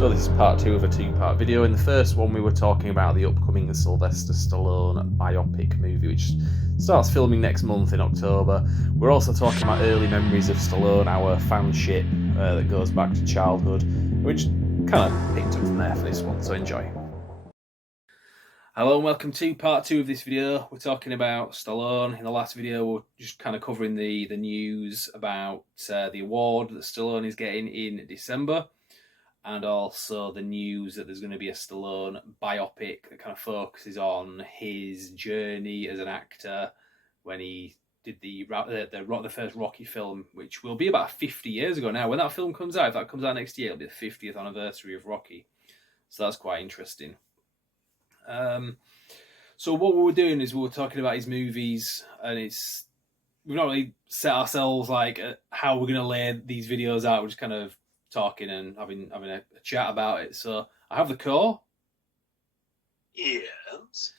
So this is part two of a two-part video. In the first one we were talking about the upcoming Sylvester Stallone biopic movie, which starts filming next month in October. We're also talking about early memories of Stallone, our fanship that goes back to childhood, which kind of picked up from there for this one, so enjoy. Hello and welcome to part two of this video. We're talking about Stallone. In the last video we're just kind of covering the news about the award that Stallone is getting in December, and also the news that there's going to be a Stallone biopic that kind of focuses on his journey as an actor when he did the first Rocky film, which will be about 50 years ago now. When that film comes out, if that comes out next year, it'll be the 50th anniversary of Rocky. So that's quite interesting. So what we were doing is we were talking about his movies, and we've not really set ourselves like how we're going to lay these videos out. We're just kind of talking and having a chat about it. So I have the core. Yes.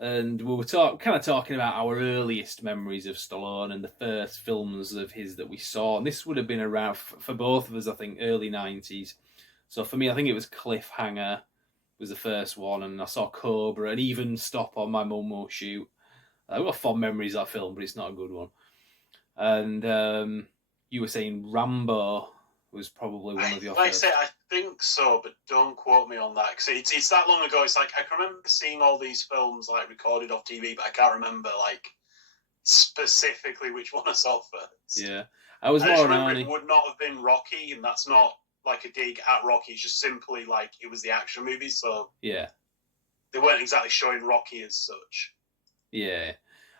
And we were talking about our earliest memories of Stallone and the first films of his that we saw. And this would have been around, for both of us, I think, early 90s. So for me, I think it was Cliffhanger was the first one, and I saw Cobra and even Stop on My Mum Will Shoot. I've got fond memories of that film, but it's not a good one. And you were saying Rambo was probably one of your first. Like I say, I think so, but don't quote me on that, because it's that long ago. It's like I can remember seeing all these films like recorded off TV, but I can't remember like specifically which one I saw first. Yeah, I just remember it would not have been Rocky, and that's not like a dig at Rocky. It's just simply like it was the action movie, so yeah, they weren't exactly showing Rocky as such. Yeah, I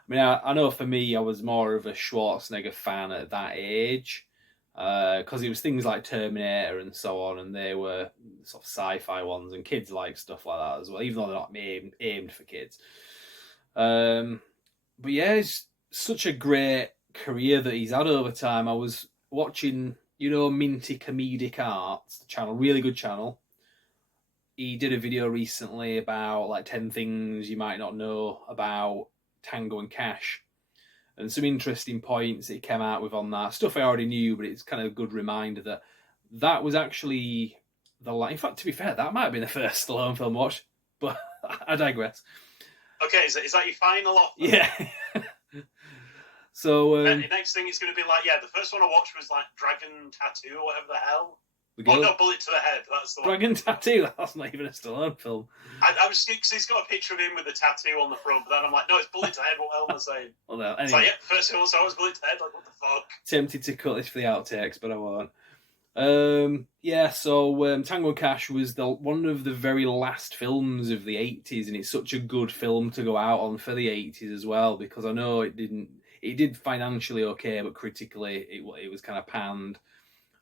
mean, I know for me, I was more of a Schwarzenegger fan at that age, because it was things like Terminator and so on, and they were sort of sci-fi ones, and kids like stuff like that as well, even though they're not aimed for kids. But yeah, it's such a great career that he's had over time. I was watching, Minty Comedic Arts, the channel, really good channel. He did a video recently about like 10 things you might not know about Tango and Cash, and some interesting points that he came out with on that. Stuff I already knew, but it's kind of a good reminder that was actually in fact, to be fair, that might have been the first Stallone film I watched, but I digress. Okay, is that your final offer? Yeah. So the next thing is going to be like, the first one I watched was like Dragon Tattoo or whatever the hell. Oh no, Bullet to the Head. That's the Dragon Tattoo. That's not even a Stallone film. I was because he's got a picture of him with a tattoo on the front, but then I'm like, no, it's Bullet to the Head. What the hell am I saying? Well, no, anyway. It's like, first film I saw was Bullet to the Head. Like, what the fuck? Tempted to cut this for the outtakes, but I won't. Tango and Cash was one of the very last films of the 80s, and it's such a good film to go out on for the 80s as well, because I know it did financially okay, but critically it was kind of panned.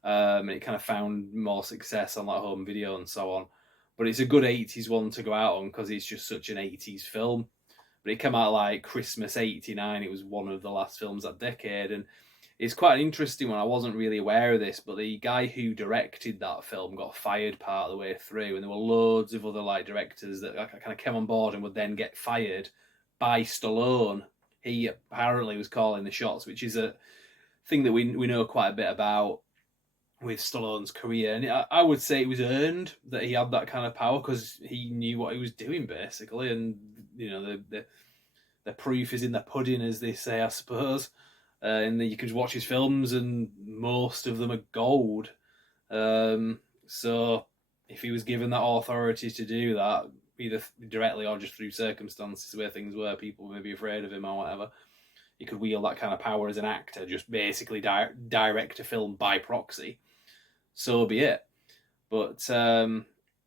And it kind of found more success on like home video and so on. But it's a good 80s one to go out on because it's just such an 80s film. But it came out like Christmas 89. It was one of the last films that decade. And it's quite an interesting one. I wasn't really aware of this, but the guy who directed that film got fired part of the way through. And there were loads of other like directors that kind of came on board and would then get fired by Stallone. He apparently was calling the shots, which is a thing that we know quite a bit about with Stallone's career, and I would say it was earned that he had that kind of power because he knew what he was doing basically, and the proof is in the pudding, as they say, I suppose. And then you can watch his films, and most of them are gold. So if he was given that authority to do that, either directly or just through circumstances where things were, people may be afraid of him or whatever, he could wield that kind of power as an actor, just basically direct a film by proxy. So be it. But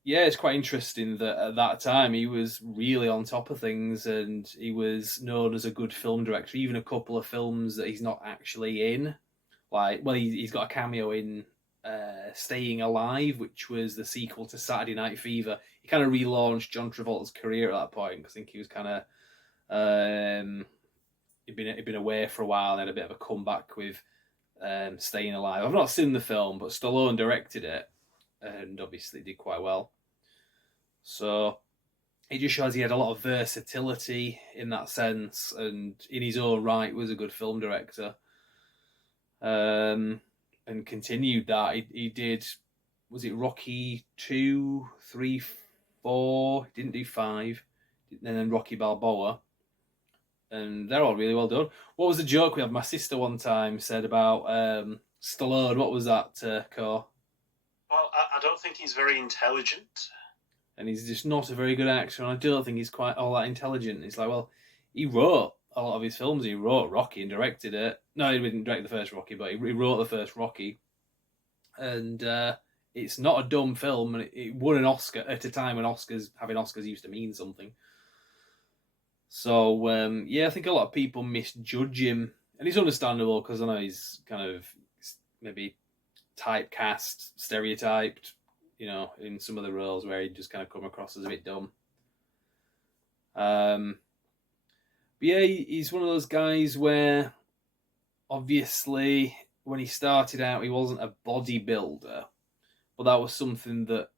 it's quite interesting that at that time he was really on top of things, and he was known as a good film director. Even a couple of films that he's not actually in, he's got a cameo in Staying Alive, which was the sequel to Saturday Night Fever. He kind of relaunched John Travolta's career at that point, because I think he was kind of he'd been away for a while and had a bit of a comeback with Staying Alive. I've not seen the film, but Stallone directed it and obviously did quite well. So it just shows he had a lot of versatility in that sense, and in his own right was a good film director. And continued that. He did was it Rocky 2, 3, 4? He didn't do 5. And then Rocky Balboa. And they're all really well done. What was the joke we had? My sister one time said about Stallone. What was that, Core? Well, I don't think he's very intelligent. And he's just not a very good actor, and I don't think he's quite all that intelligent. It's like, well, he wrote a lot of his films. He wrote Rocky and directed it. No, he didn't direct the first Rocky, but he wrote the first Rocky. And it's not a dumb film, and it won an Oscar at a time when having Oscars used to mean something. So, yeah, I think a lot of people misjudge him, and it's understandable because I know he's kind of maybe typecast, stereotyped, in some of the roles where he just kind of come across as a bit dumb. But yeah, he's one of those guys where obviously when he started out, he wasn't a bodybuilder, but that was something that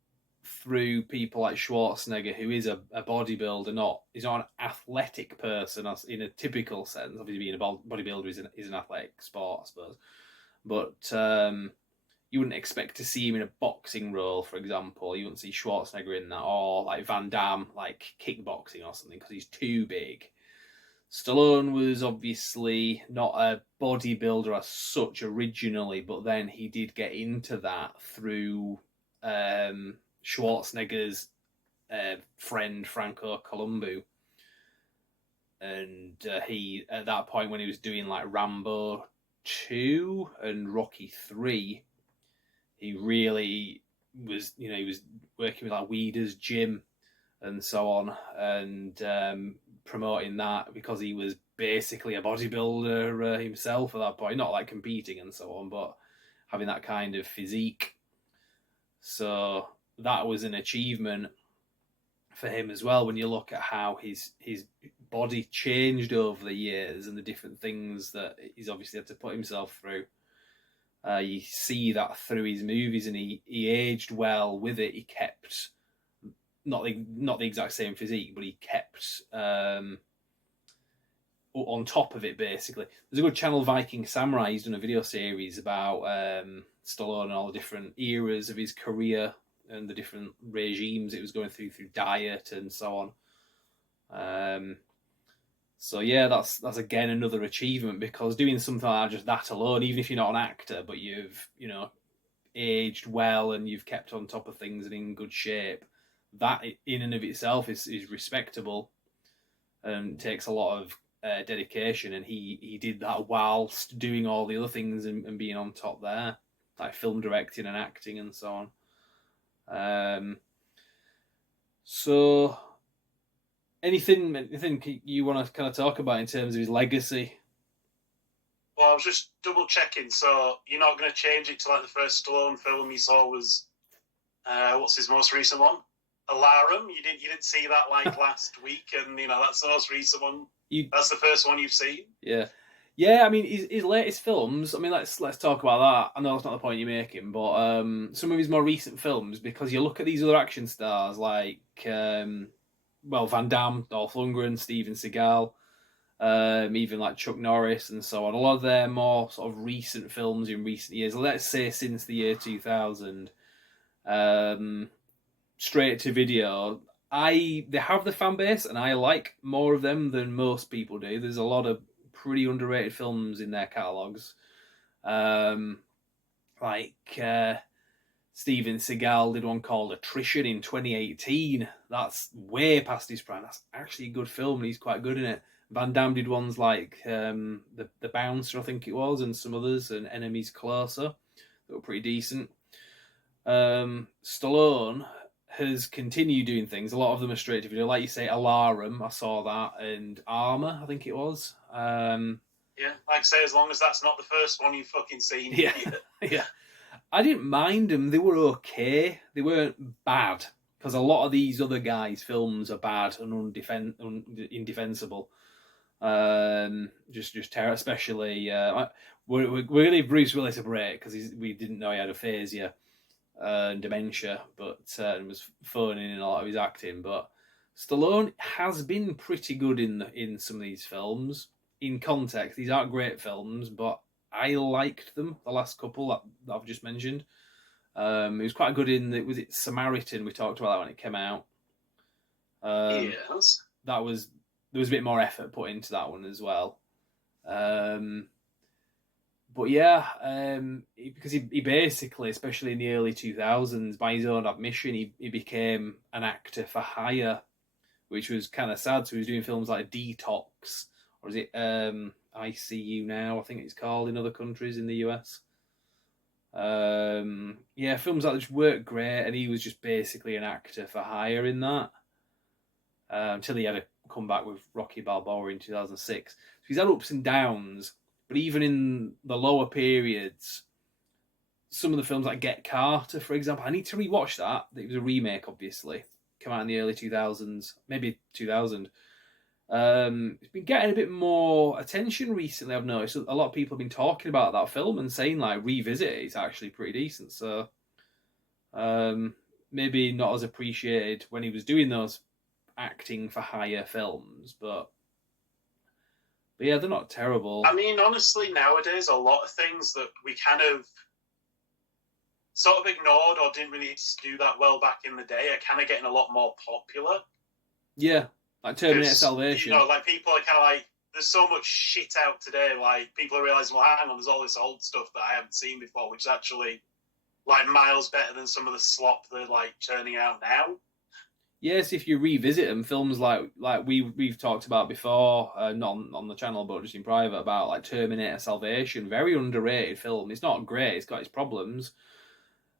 through people like Schwarzenegger, who is a bodybuilder, he's not an athletic person in a typical sense. Obviously, being a bodybuilder is an athletic sport, I suppose. But you wouldn't expect to see him in a boxing role, for example. You wouldn't see Schwarzenegger in that, or like Van Damme, like kickboxing or something, because he's too big. Stallone was obviously not a bodybuilder as such originally, but then he did get into that through Schwarzenegger's friend Franco Columbu. And he, at that point when he was doing like Rambo 2 and Rocky 3, he really was, he was working with like Weeder's gym and so on, and promoting that because he was basically a bodybuilder himself at that point, not like competing and so on, but having that kind of physique. So that was an achievement for him as well when you look at how his body changed over the years and the different things that he's obviously had to put himself through. You see that through his movies, and he aged well with it. He kept not the exact same physique, but he kept on top of it, basically. There's a good channel, Viking Samurai. He's done a video series about Stallone and all the different eras of his career and the different regimes it was going through diet and so on. So yeah, that's again another achievement, because doing something like just that alone, even if you're not an actor, but you've aged well and you've kept on top of things and in good shape, that in and of itself is respectable and takes a lot of dedication. And he did that whilst doing all the other things and being on top there, like film directing and acting and so on. So anything you want to kind of talk about in terms of his legacy? Well, I was just double checking. So you're not going to change it to like the first Stallone film you saw was what's his most recent one? Alarum. You didn't see that like last week, and that's the most recent one. That's the first one you've seen. Yeah. I mean, his latest films. I mean, let's talk about that. I know that's not the point you're making, but some of his more recent films, because you look at these other action stars like Van Damme, Dolph Lundgren, Steven Seagal, even like Chuck Norris and so on. A lot of their more sort of recent films in recent years, let's say since the year 2000, straight to video, they have the fan base, and I like more of them than most people do. There's a lot of pretty underrated films in their catalogues. Like Steven Seagal did one called Attrition in 2018. That's way past his prime. That's actually a good film, and he's quite good in it. Van Damme did ones like the Bouncer, I think it was, and some others, and Enemies Closer, that were pretty decent. Stallone has continued doing things. A lot of them are straight to video, like you say, Alarum. I saw that, and Armour, I think it was. Yeah, like I say, as long as that's not the first one you've fucking seen. Yeah, yeah. I didn't mind them. They were okay. They weren't bad, because a lot of these other guys' films are bad and indefensible. Just terror, especially. We're going to leave Bruce Willis a break because we didn't know he had aphasia and dementia, but was phoning in a lot of his acting. But Stallone has been pretty good in some of these films. In context, these aren't great films, but I liked them, the last couple that I've just mentioned. It was quite good in was it Samaritan? We talked about that when it came out. Yes. That was there was a bit more effort put into that one as well. But yeah, because he basically, especially in the early 2000s, by his own admission, he became an actor for hire, which was kind of sad. So he was doing films like Detox, or is it ICU now? I think it's called in other countries in the US. Yeah, films like that just worked great, and he was just basically an actor for hire in that until he had a comeback with Rocky Balboa in 2006. So he's had ups and downs, but even in the lower periods, some of the films like Get Carter, for example, I need to rewatch that. It was a remake, obviously, came out in the early 2000s, maybe 2000. It's been getting a bit more attention recently. I've noticed a lot of people have been talking about that film and saying like revisit it. It's actually pretty decent. So maybe not as appreciated when he was doing those acting for hire films, but yeah, they're not terrible. I mean, honestly, nowadays, a lot of things that we kind of sort of ignored or didn't really do that well back in the day are kind of getting a lot more popular. Yeah, like Terminator Salvation. You know, like people are kind of like, there's so much shit out today. Like people are realizing, well, hang on, there's all this old stuff that I haven't seen before, which is actually like miles better than some of the slop they're like churning out now. Yes, if you revisit them, films like we've talked about before, not on the channel but just in private, about like Terminator Salvation, very underrated film. It's not great; it's got its problems.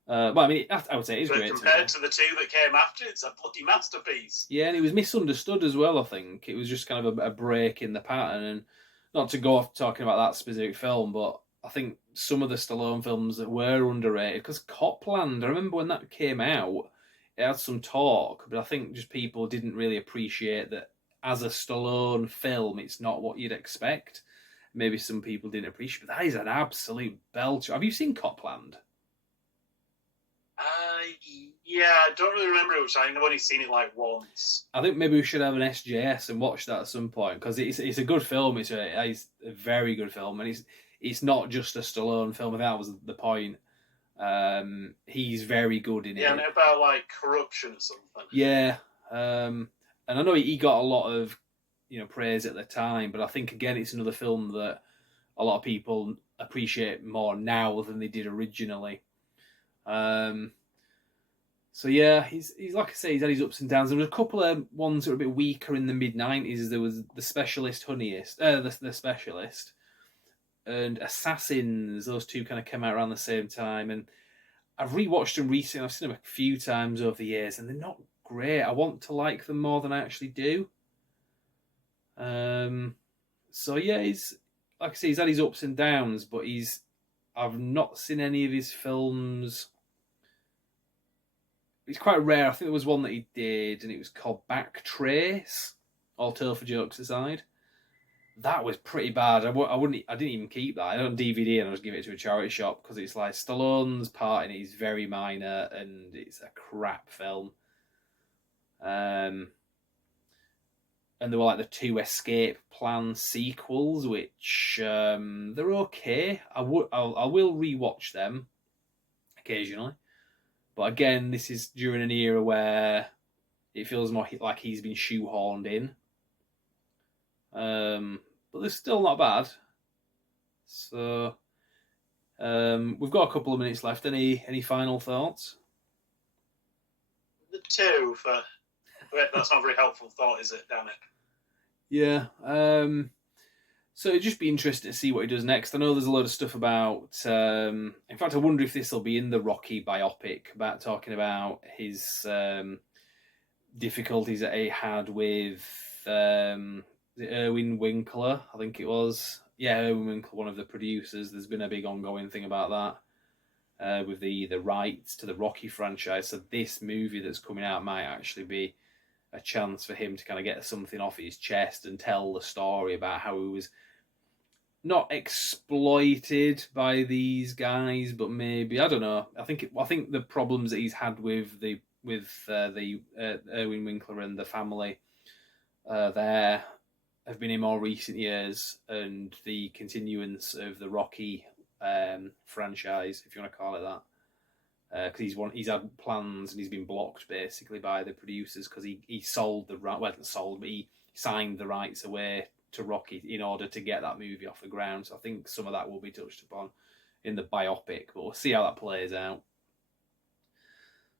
But I mean, I would say it's great. Compared to the two that came after, it's a bloody masterpiece. Yeah, and it was misunderstood as well. I think it was just kind of a break in the pattern, and not to go off talking about that specific film, but I think some of the Stallone films that were underrated because Copland. I remember when that came out, it had some talk, but I think just people didn't really appreciate that as a Stallone film, it's not what you'd expect. Maybe some people didn't appreciate, but that is an absolute belter. Have you seen Copland? Yeah, I don't really remember it, which I've only seen it like once. I think maybe we should have an SJS and watch that at some point because it's a good film. It's a very good film, and it's not just a Stallone film. And that was the point. He's very good in it. Yeah, and about like corruption or something. Yeah, and I know he got a lot of praise at the time, but I think again it's another film that a lot of people appreciate more now than they did originally. So yeah, he's like I say, he's had his ups and downs. There was a couple of ones that were a bit weaker in the mid-90s. There was The Specialist, the Specialist, and Assassins. Those two kind of came out around the same time, and I've rewatched them recently. I've seen them a few times over the years, and they're not great. I want to like them more than I actually do. So yeah, he's like I say, he's had his ups and downs, but I've not seen any of his films. It's quite rare. I think there was one that he did, and it was called Back Trace. All told for jokes aside, that was pretty bad. I didn't even keep that. I had it on DVD, and I just give it to a charity shop because it's like Stallone's part in it is very minor, and it's a crap film. And there were like the two Escape Plan sequels, which they're okay. I will rewatch them occasionally. But again, this is during an era where it feels more like he's been shoehorned in. But they're still not bad. So we've got a couple of minutes left. Any final thoughts? The two for that's not a very helpful thought, is it? Damn it. Yeah. So it'd just be interesting to see what he does next. I know there's a lot of stuff about. In fact, I wonder if this will be in the Rocky biopic about talking about his difficulties that he had with Irwin Winkler. I think it was. Yeah, Irwin Winkler, one of the producers. There's been a big ongoing thing about that with the rights to the Rocky franchise. So this movie that's coming out might actually be a chance for him to kind of get something off his chest and tell the story about how he was not exploited by these guys, but maybe I don't know. I think the problems that he's had with the Irwin Winkler and the family there have been in more recent years, and the continuance of the Rocky franchise, if you want to call it because he's had plans and he's been blocked basically by the producers because he sold the right, well, not sold, but he signed the rights away to Rocky in order to get that movie off the ground. So I think some of that will be touched upon in the biopic, but we'll see how that plays out.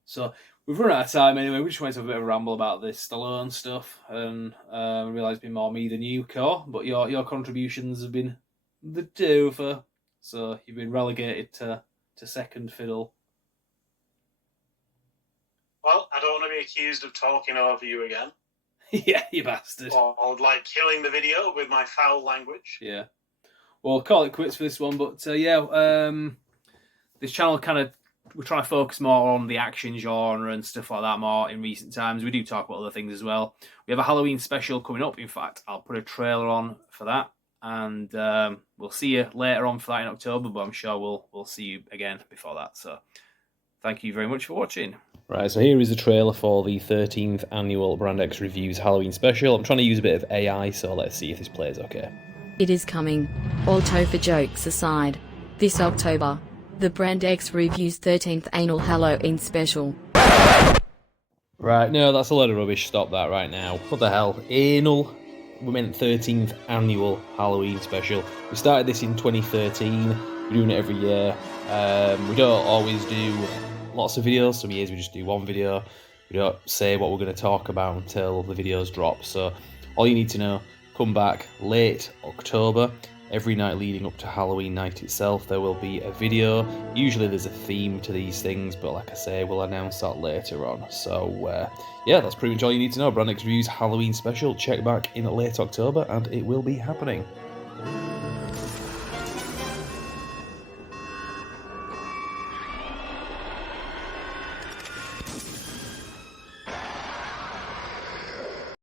So we've run out of time anyway. We just wanted to have a bit of a ramble about this Stallone stuff, and realise it's been more me than you, Cor. But your contributions have been the dover, so you've been relegated to second fiddle. Well, I don't want to be accused of talking over you again. Yeah, you bastard. Or like killing the video with my foul language. Yeah. Well, call it quits for this one, but this channel kind of, we're trying to focus more on the action genre and stuff like that more in recent times. We do talk about other things as well. We have a Halloween special coming up. In fact, I'll put a trailer on for that, and we'll see you later on for that in October, but I'm sure we'll see you again before that. So thank you very much for watching. Right, so here is the trailer for the 13th annual Brand X Reviews Halloween special. I'm trying to use a bit of AI, so let's see if this plays okay. It is coming. All Topher jokes aside. This October, the Brand X Reviews 13th Annual Halloween Special. Right, no, that's a load of rubbish. Stop that right now. What the hell? Anal? We meant 13th Annual Halloween Special. We started this in 2013. We're doing it every year. We don't always do lots of videos. Some years we just do one video. We don't say what we're going to talk about until the videos drop. So all you need to know, come back late October. Every night leading up to Halloween night itself, there will be a video. Usually there's a theme to these things, but like I say, we'll announce that later on. So, yeah, that's pretty much all you need to know. Brand X Reviews Halloween Special. Check back in late October, and it will be happening.